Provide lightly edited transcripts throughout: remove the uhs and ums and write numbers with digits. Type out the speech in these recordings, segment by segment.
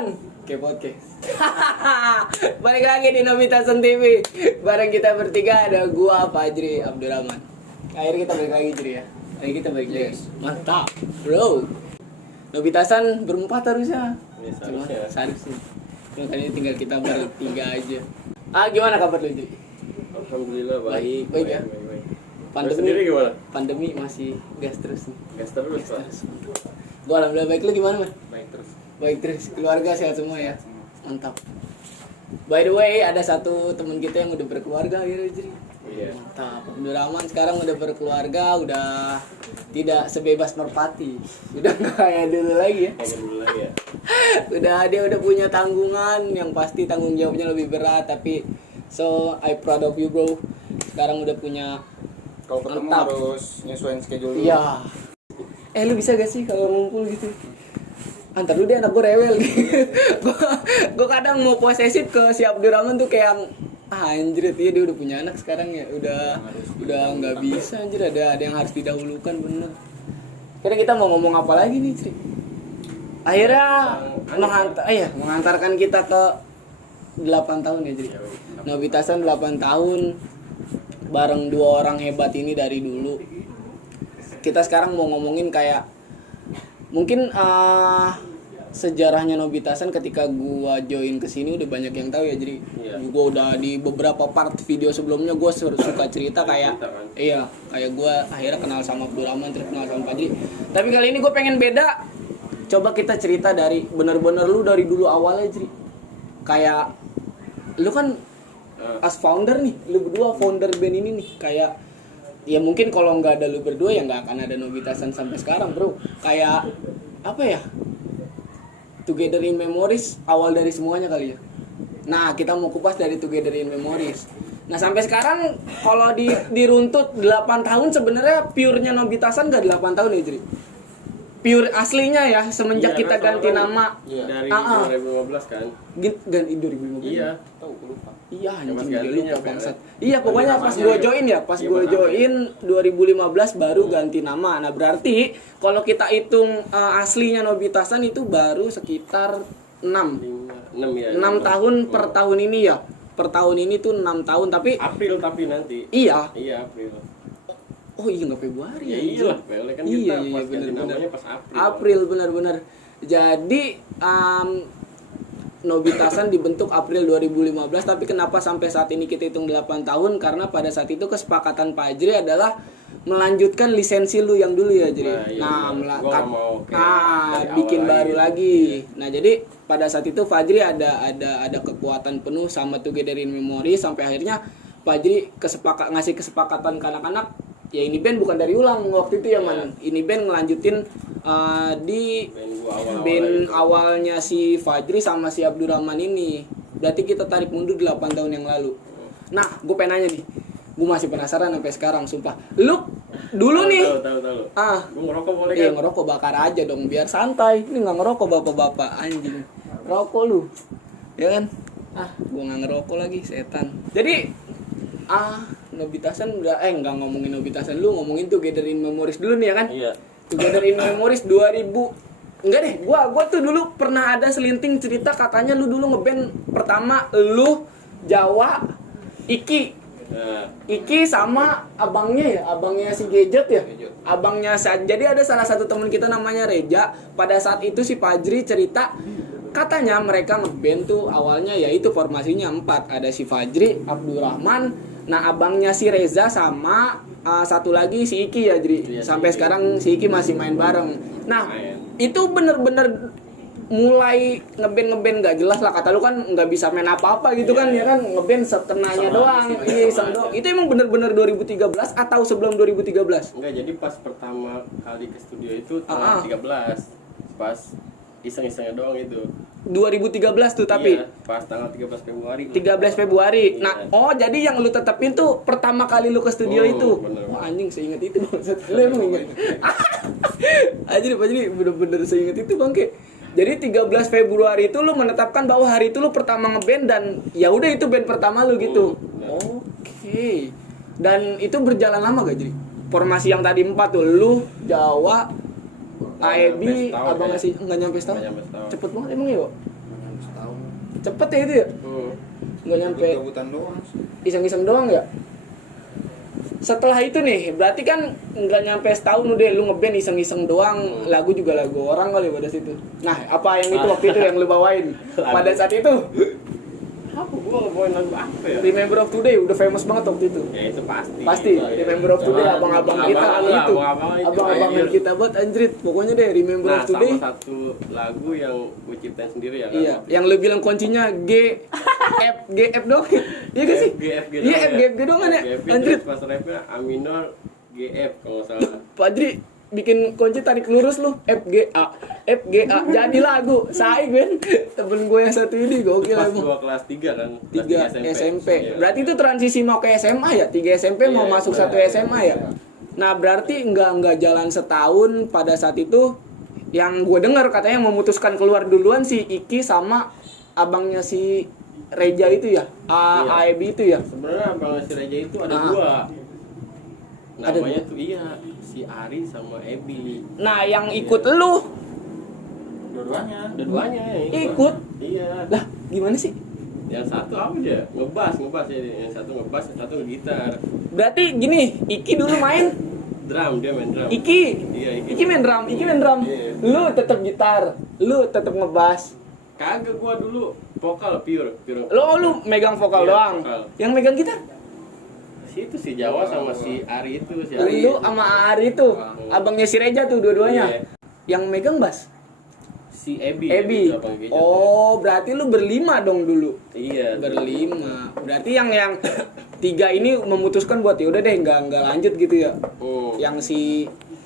kawan, ke podcast. Balik lagi di Nobitasan TV. Bareng kita bertiga ada gua Fajri Abdurrahman. Akhirnya kita balik lagi Jri ya. Akhirnya kita balik lagi. Mantap, bro. Nobitasan berempat harusnya. Cuma seharusnya. Cuma kali ini tinggal kita bertiga aja. Gimana kabar lu Jri? Alhamdulillah baik. Baik ya. Baik. Pandemi Sendiri gimana? Pandemi masih gas terus nih. Gas terus Pak. Gua alhamdulillah baik, lu gimana man? Baik terus. Baik terus, keluarga sehat semua ya? Mantap. By the way, ada satu teman kita yang udah berkeluarga akhirnya Jri. Iya. Mantap. Abdurrahman sekarang udah berkeluarga, udah tidak sebebas merpati. Udah nggak kayak dulu lagi ya. Kayak dulu lagi ya. Dia udah punya tanggungan yang pasti tanggung jawabnya lebih berat, tapi so I proud of you bro. Sekarang udah punya. Kalau ketemu Mantap. harus nyesuaiin schedule dulu. Iya. Lu bisa gak sih kalau ngumpul gitu? Antar lu deh, anak gue rewel gitu. Gue kadang mau posesif ke si Abdurrahman tuh kayak anjir ya, dia udah punya anak sekarang ya, udah nggak bisa anjir, ada yang harus didahulukan bener. Kira kita mau ngomong apa lagi nih Cri? Akhirnya mengantarkan kita ke 8 tahun ya Cri. Nobitasan 8 tahun bareng dua orang hebat ini dari dulu. Kita sekarang mau ngomongin kayak mungkin sejarahnya Nobitasan ketika gua join ke sini udah banyak yang tahu ya. Jadi gua udah di beberapa part video sebelumnya gua suka cerita kayak kayak gua akhirnya kenal sama Abdurrahman, terus kenal sama Fajri. Tapi kali ini gua pengen beda. Coba kita cerita dari bener-bener lu dari dulu awalnya, Jri. Kayak lu kan as founder nih, lu berdua founder band ini nih, kayak ya mungkin kalau nggak ada lu berdua ya nggak akan ada Nobitasan sampai sekarang bro. Kayak apa ya, Together in Memories awal dari semuanya kali ya. Nah kita mau kupas dari Together in Memories. Nah sampai sekarang kalau diruntut 8 tahun sebenarnya pure-nya Nobitasan nggak 8 tahun ya Jri? Pure aslinya ya semenjak kita ganti nama. Dari 2015 kan. Ganti 2015. Iya. Tahu lupa. Iya anjing Mas dia lupa gantinya, bangsat. Iya pokoknya pas gue join ya, pas gue join 2015 baru ganti nama. Nah berarti kalau kita hitung aslinya Nobitasan itu baru sekitar 6 tahun per tahun ini ya. Per tahun ini tuh 6 tahun tapi April tapi nanti. Iya April. Oh iya nggak Februari Ya iya lah, kan iya, kita pas ganti bener. namanya pas April. April benar-benar. Jadi Nobitasan dibentuk April 2015, tapi kenapa sampai saat ini kita hitung 8 tahun? Karena pada saat itu kesepakatan Fajri adalah melanjutkan lisensi lu yang dulu ya, jadi. Bikin baru lagi. Nah, jadi pada saat itu Fajri ada kekuatan penuh sama Together in Memory sampai akhirnya Fajri ngasih kesepakatan ke anak-anak. Ya ini band bukan dari ulang waktu itu ya man. Ini band ngelanjutin di band awalnya si Fajri sama si Abdurrahman ini. Berarti kita tarik mundur 8 tahun yang lalu. Nah, gue pengen nanya nih. Gue masih penasaran sampai sekarang, sumpah. Lu dulu nih. Tahu. Gue ngerokok boleh kan? Iya, ngerokok bakar aja dong biar santai. Ini enggak ngerokok bapak-bapak anjing. Rokok lu. Ya kan? Gue enggak ngerokok lagi, setan. Jadi Nobitasan udah enggak ngomongin Nobitasan, lu ngomongin Together in Memories dulu nih ya kan? Iya. Together in Memories 2000. Enggak deh, gua tuh dulu pernah ada selinting cerita katanya lu dulu ngeband pertama lu Jawa Iki. Iki sama abangnya si Gadget ya. Jadi ada salah satu teman kita namanya Reja. Pada saat itu si Fajri cerita katanya mereka ngeband tuh awalnya yaitu formasinya 4. Ada si Fajri, Abdurrahman, nah abangnya si Reza sama satu lagi si Iki ya Jri. Sampai sekarang si Iki masih main bareng. Nah itu bener-bener mulai ngeband gak jelas lah, kata lu kan nggak bisa main apa-apa gitu kan ya kan, ngeband sekenanya doang. Itu emang bener-bener 2013 atau sebelum 2013? Enggak, jadi pas pertama kali ke studio itu tahun 13. Pas iseng-isengnya doang itu. 2013 tuh tapi iya, pas tanggal 13 Februari. 13 Februari. Iya. Nah, jadi yang lu tetepin tuh pertama kali lu ke studio itu. Bener. Wah, anjing seinget itu maksud lu emang inget. Anjir, bener-bener seinget itu Bangke. Jadi 13 Februari itu lu menetapkan bahwa hari itu lu pertama ngeband dan ya udah itu band pertama lu gitu. Oke. Dan itu berjalan lama gak jadi? Formasi yang tadi 4 tuh lu, Jawa, AEB, abang ngasih enggak nyampe setahun. Cepet banget emang ya, Wak? Cepet ya itu ya? Nggak nyampe. Gabutan doang. Iseng-iseng doang ya? Setelah itu nih, berarti kan nggak nyampe setahun udah lu ngeband iseng-iseng doang, lagu juga lagu orang kali pada situ. Nah, apa yang itu waktu itu yang lu bawain pada saat itu? Apa gua ngebawain lagu apa ya? Remember of Today udah famous banget waktu itu. Ya itu pasti. Pasti, Remember of Today abang-abang kita itu. Abang-abang kita buat anjrit. Pokoknya deh Remember of Today. Sama satu lagu yang gue ciptain sendiri ya kan. Iya, yang lu bilang kuncinya G F dong. Iya gak sih? Iya F dong kan ya. Anjrit. Pas rapnya A minor G F kalau nggak salah. Pak Adri bikin kunci tarik lurus lu F G A jadi lagu saing kan temen gue yang satu ini gokil Pas emang gua kelas 3 kan. 3 SMP. Iya. Berarti itu transisi mau ke SMA ya? 3 SMP mau Iya, masuk iya, 1 SMA ya? Nah, berarti enggak jalan setahun pada saat itu yang gue dengar katanya memutuskan keluar duluan si Iki sama abangnya si Reja itu ya? Iya. AEB itu ya? Sebenarnya Bang si Reja itu ada dua. Namanya tuh si Ari sama Ebi. Nah, yang ikut lu Dua-duanya. Dua-duanya ikut? Iya. Lah, gimana sih? Yang satu apa dia? Ngebas ya. Yang satu ngebas, yang satu gitar. Berarti gini, Iki dulu main Drum, dia main drum. Iki. Iya, Iki main drum. Iya. Lu tetap gitar, lu tetap ngebass. Kagak gua dulu vokal pure. Lu megang vokal Iya, doang. vokal. Yang megang gitar? Situ si Jawa sama si Ari itu, si Ari. Lu sama Ari tuh, abangnya si Reja tuh dua-duanya. Iya. Yang megang bass? Si Ebi. Ebi. Abang Geja. Oh, berarti lu berlima dong dulu. Iya. Berlima. Berarti yang 3 ini memutuskan buat ya udah deh nggak lanjut gitu ya. Yang si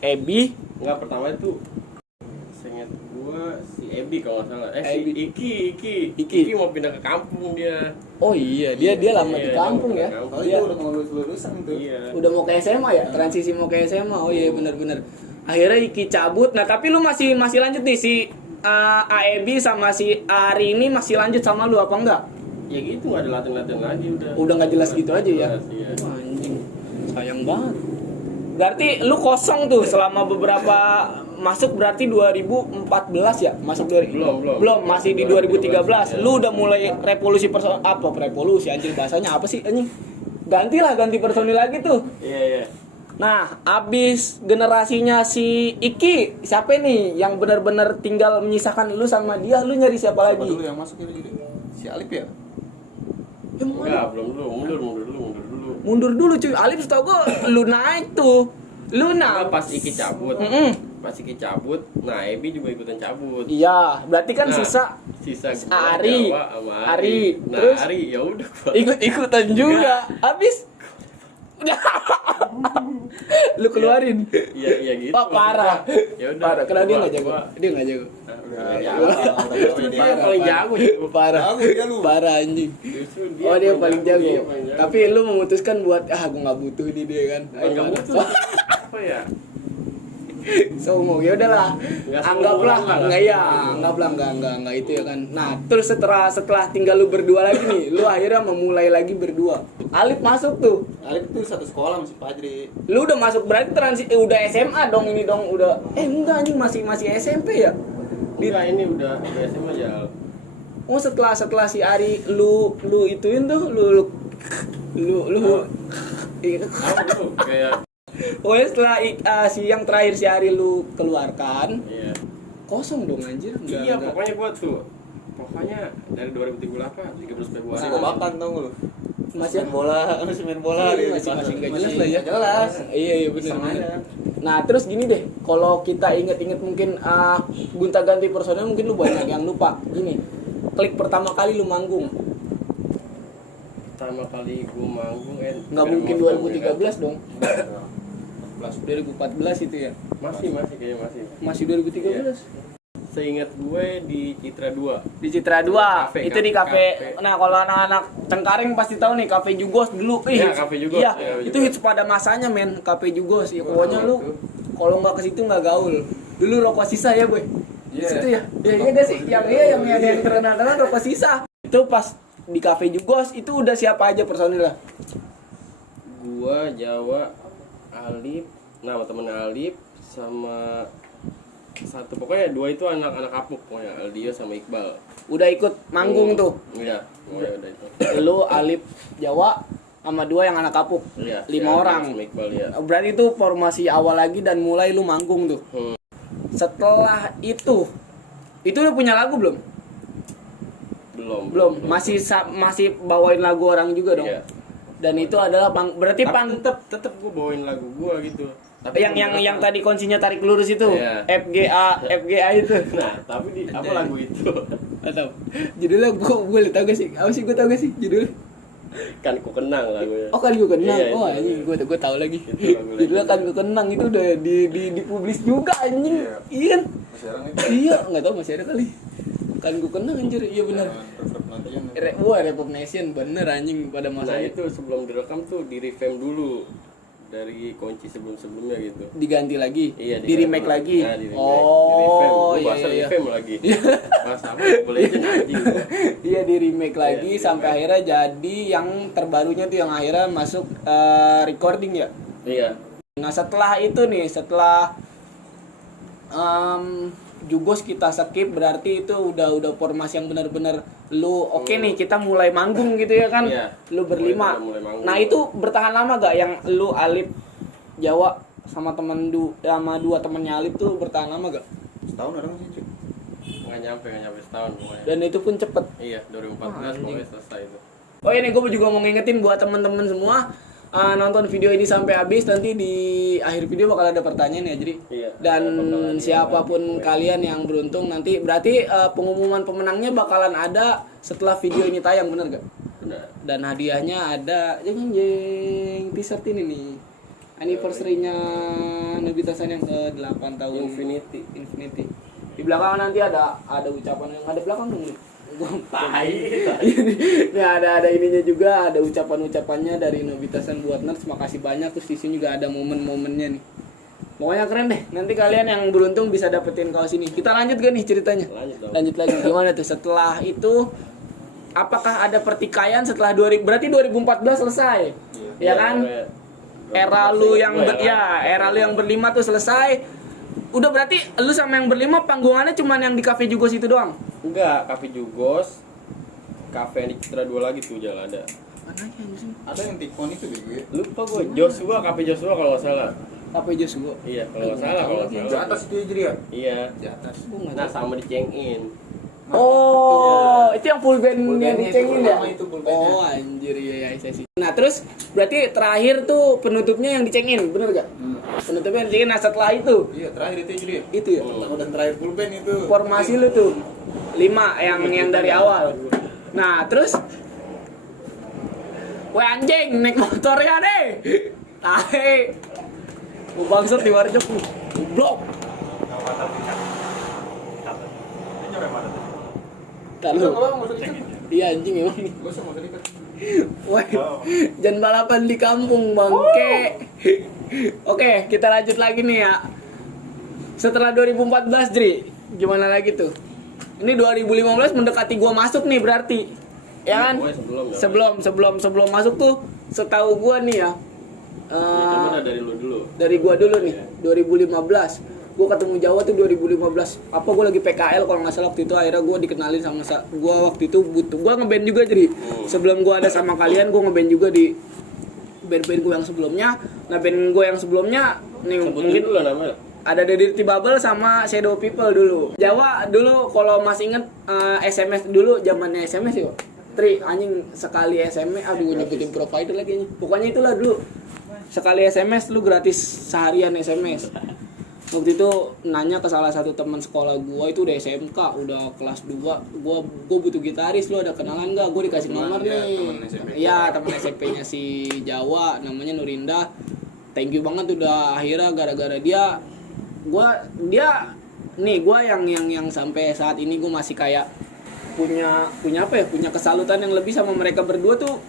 Ebi Enggak, pertama itu seingat gua si Ebi kalau nggak salah. Si Ebi. Iki mau pindah ke kampung dia. Oh iya, dia lama di kampung ya. Oh, Dia itu udah mau lulus-lulusan tuh. Iya. udah mau ke SMA ya, transisi mau ke SMA. Oh iya benar-benar. Akhirnya Iki cabut. Nah, tapi lu masih lanjut nih si AEB sama si Ari ini masih lanjut sama lu apa enggak? Ya gitu, nggak ada latihan-latihan lagi udah. Udah nggak jelas gitu aja ya. Iya. Wah, anjing. Sayang banget. Berarti lu kosong tuh selama beberapa masuk berarti 2014 ya? Masuk belum, masih di 2013. Lu udah mulai revolusi anjing bahasanya apa sih anjing? Ganti personil lagi tuh. Iya. Nah, abis generasinya si Iki, siapa nih yang benar-benar tinggal menyisakan lu sama dia? Lu nyari siapa Siapa lagi? dulu yang masuk ini jadi? Si Alip ya? Enggak, belum dulu. Mundur dulu cuy. Alif setahu gua lu naik tuh. Lu Nah, pas Iki cabut. Pas Iki cabut, nah Ebi juga ikutan cabut. Iya, berarti kan Nah, sisa gua, Ari. Jawa sama Ari. Nah, Terus Ari ya udah gua. ikut-ikutan juga. Habis lu keluarin. Iya gitu. Oh, parah. Ya udah. Parah, karena dia enggak jago. Gua- Dia enggak jago. Justru dia yang paling jago. Parah. Jago dia lu. Parah anjing. Justru Oh, dia paling jago. Dia paling jago. Tapi lu memutuskan buat gua enggak butuh ini dia kan. Enggak butuh. Apa ya? So, ya udahlah. Nggak Anggaplah semua orang lah. enggak itu ya kan. Nah, terus setelah tinggal lu berdua lagi nih, lu akhirnya memulai lagi berdua. Alif masuk tuh. Alip tuh satu sekolah masih Padri. Lu udah masuk berarti udah SMA dong ini dong udah. Enggak anjing masih SMP ya. Enggak, ini udah SMA aja. Oh, setelah si Ari lu ituin tuh lu Apa tuh? Kayak oh ya setelah si yang terakhir si Ari lu keluarkan iya. kosong dong anjir enggak. Iya, pokoknya gua tuh. Pokoknya dari 2013 13 Februari. Masih gobakan tau lu. Masih main bola, masih main bola Iya, dia. masih nggak jelas lah ya. Nggak jelas. Iya benar. Iseng aja. Nah terus gini deh, kalau kita inget-inget mungkin gonta-ganti personel mungkin lu banyak yang lupa. Gini, klik pertama kali lu manggung, Pertama kali gua manggung nggak mungkin 2013 dong. 2014 itu ya, Masih kayaknya masih 2013. Iya. Seingat gue di Citra 2. Di Citra 2, Kafe, itu di kafe. kafe. Nah kalau anak-anak Cengkareng pasti tahu nih Cafe Jugos dulu. Iya, Cafe Jugos. Iya, Iya, itu hits pada masanya men, Cafe Jugos. Ya Wah, pokoknya lu itu. kalau nggak ke situ nggak gaul. Dulu rokok sisa ya boy. Iya. Situ ya. Ya iya gak sih? Yang ada yang terkenal rokok sisa. Itu pas di Cafe Jugos itu udah siapa aja personilnya? Gua, Jawa, Alip, nama temen Alip sama satu, pokoknya dua itu anak-anak kapuk pokoknya, Aldio sama Iqbal. udah ikut manggung tuh. Iya, udah itu. Lu Alip Jawa sama 2 yang anak kapuk. Iya, 5 si orang. Alex, Iqbal, ya. Berarti itu formasi awal lagi dan mulai lu manggung tuh. Setelah itu udah punya lagu belum? Belum. Masih bawain lagu orang juga dong. Iya. Dan itu adalah berarti tetap gue bawain lagu gue gitu. Tapi yang tadi kuncinya tarik lurus itu. Iya. FGA itu. Nah, tapi di apa lagu itu? Atau judulnya gue boleh tahu gak sih? Apa sih gue tahu gak sih judulnya? Kan ku kenang lagunya. Oh kan gue kenang. Iya, Oh itu. anjing gue tahu lagi. Itu lagu Judulnya kan gue kenang itu udah dipublis juga anjing. Iya. Iya kan? Masih orang itu. Iya, enggak tahu masih ada kali. Kan gue kenang anjir. Iya benar. Nantian. Wah, Repop Nation bener anjing pada Nah, masa itu sebelum direkam tuh di revamp dulu dari kunci sebelum-sebelumnya gitu. diganti lagi. Iya, Di remake lagi. Nah, di remake. Oh, Di revamp. iya. Revamp lagi. Bahasa apa? Boleh aja anjing. Iya di remake lagi Iya, di sampai remake. akhirnya jadi yang terbarunya tuh yang akhirnya masuk recording ya. Iya. Nah setelah itu nih, setelah Jugos kita skip berarti itu udah formasi yang benar-benar lu oke nih kita mulai manggung gitu ya kan. Iya. Lu berlima. Mulai manggung. Nah itu bertahan lama gak yang lu Alip Jawa sama sama 2 temennya Alip tuh bertahan lama gak? Setahun orang sih, cuy. Nggak nyampe setahun pokoknya. Dan itu pun cepet. Iya, 2014 pokoknya selesai itu. Oh ini gue juga mau ngingetin buat temen-temen semua nonton video ini sampai habis, nanti di akhir video bakal ada pertanyaan ya jadi. Iya, Dan ada bakalan siapapun kalian yang beruntung nanti berarti pengumuman pemenangnya bakalan ada setelah video ini tayang, bener gak? Benar. Dan hadiahnya ada jeng t-shirt ini nih. Anniversary-nya Nobitasan yang ke-8 tahun Infinity. Di belakang nanti ada ucapan yang ada belakang dong nih. Ini ada ininya juga, ada ucapannya dari Nobitasan buat Nerds. Makasih banyak, terus di sini juga ada momen-momennya nih. Pokoknya keren deh. Nanti kalian yang beruntung bisa dapetin kaos ini. Kita lanjut gak nih ceritanya? Lanjut dong. Lanjut lagi. Gimana tuh setelah itu? Apakah ada pertikaian setelah berarti 2014 selesai? Ya kan? Era lu yang era lu yang berlima tuh selesai. Udah berarti lu sama yang berlima panggungannya cuman yang di Cafe Jugos itu doang? Enggak, Cafe Jugos, Cafe yang di Citra 2 lagi tuh jalan ada. Ada yang tikon itu deh gue. Lupa gue, Joshua, Cafe Joshua kalau nggak salah. Cafe Jugos. Iya, kalau nggak salah. Di atas itu ya, jadi ya? Iya. Di atas. Nah, sama di Check-in. Oh, itu yang full band Full yang bandnya dicengin itu, ya? pertama itu full bandnya. Oh anjir, iya saya sih. Nah terus berarti terakhir tuh penutupnya yang dicengin, bener gak? Penutupnya yang dicengin, nah setelah itu? Iya, terakhir itu ya, jadi ya? Itu ya? Pertama dan terakhir full band itu. Formasi lu tuh 5 yang dari awal. Nah terus weh anjing, naik motornya deh. Tahe. Mau bangsat di warjok nih. Goblok. Tak lu. Iya anjing emang nih. Gue sama tadi kan. Woi, jangan balapan di kampung bangke. Oke, kita lanjut lagi nih ya. Setelah 2014, Jri, gimana lagi tuh? Ini 2015 mendekati gua masuk nih berarti. Ya kan? Sebelum masuk tuh setahu gua nih ya. Coba dari lu dulu. Dari gua dulu nih, 2015. Gua ketemu Jawa tuh 2015. Apa gua lagi PKL kalau nggak salah waktu itu, akhirnya gua dikenalin sama gua waktu itu gua ngeband juga jadi. Sebelum gua ada sama kalian, gua ngeband juga di band-band gua yang sebelumnya. Nah, band gua yang sebelumnya nih mungkin dulu namanya. ada Dirty Bubble sama Shadow People dulu. Jawa dulu kalau masih inget SMS dulu zamannya SMS ya. Tri anjing sekali SMS, aduh gue nyebutin provider lagi nih. Pokoknya itulah dulu. Sekali SMS lu gratis seharian SMS. Waktu itu nanya ke salah satu teman sekolah gua itu udah SMK, udah kelas 2. Gua butuh gitaris, lu ada kenalan enggak? Gua dikasih nomor nih. Iya, teman SMP-nya si Jawa namanya Nurinda. Thank you banget udah akhirnya gara-gara dia yang sampai saat ini gua masih kayak punya apa ya? Punya kesalutan yang lebih sama mereka berdua tuh.